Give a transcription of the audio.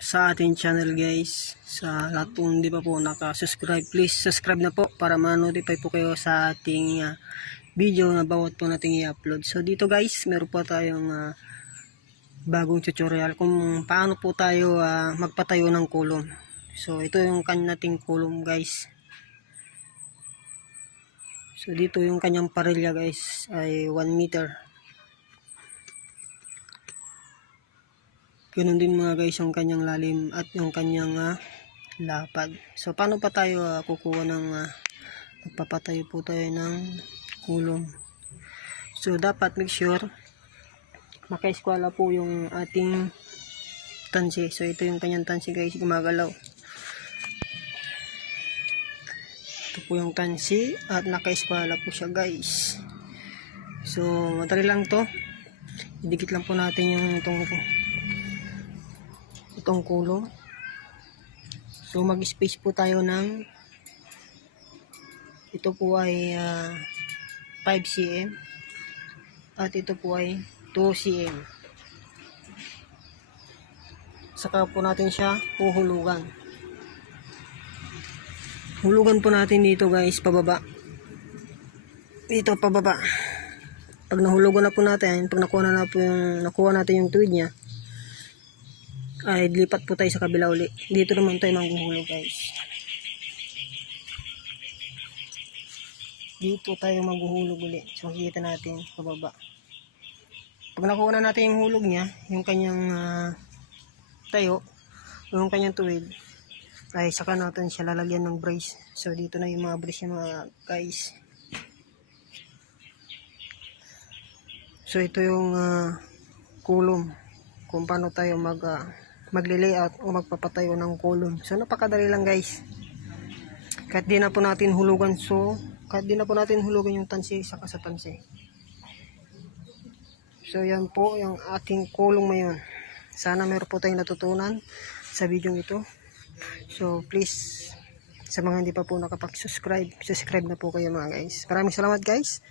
sa ating channel guys. Sa lahat po hindi pa po nakasubscribe, please subscribe na po para ma-notify po kayo sa ating video na bawat po nating i-upload. So dito guys, meron po tayong bagong tutorial kung paano po tayo magpatayo ng kulong. So ito yung nating kulong guys. So dito yung kanyang parilya guys ay 1 meter. Ganun din mga guys yung kanyang lalim at yung kanyang lapad. So paano pa tayo kukuha ng magpapatayo po tayo ng kulong. So dapat make sure makaiskwala po yung ating tansi. So ito yung kanyang tansi guys, gumagalaw. Ito po yung tansi at nakaiskwala po siya guys. So madali lang to. Idikit lang po natin yung itong kulong. So mag-space po tayo ng ito po ay 5 cm at ito po ay 2 cm. Saka po natin siya huhulugan. Hulugan po natin dito guys, pababa. Dito pababa. Pag nahulugan na po natin, pag nakuha natin yung tuwid niya, ay lipat po tayo sa kabila uli. Dito naman tayo manghuhulog guys. Dito tayo maghuhulog uli. So makikita natin pababa. Pag nakuha na natin yung hulog niya, yung kanyang tayo, yung kanyang tuwid, ay saka natin siya lalagyan ng brace. So dito na yung mga brace niya mga guys. So ito yung kulong kung paano tayo magli-layout o magpapatayo ng kulong. So napakadali lang guys. Kahit di na po natin hulugan, yung tansi saka sa tansi. So yan po yung ating kulong ngayon. Sana meron po tayong natutunan sa video ito. So please, sa mga hindi pa po nakapag-subscribe, subscribe na po kayo mga guys. Maraming salamat guys.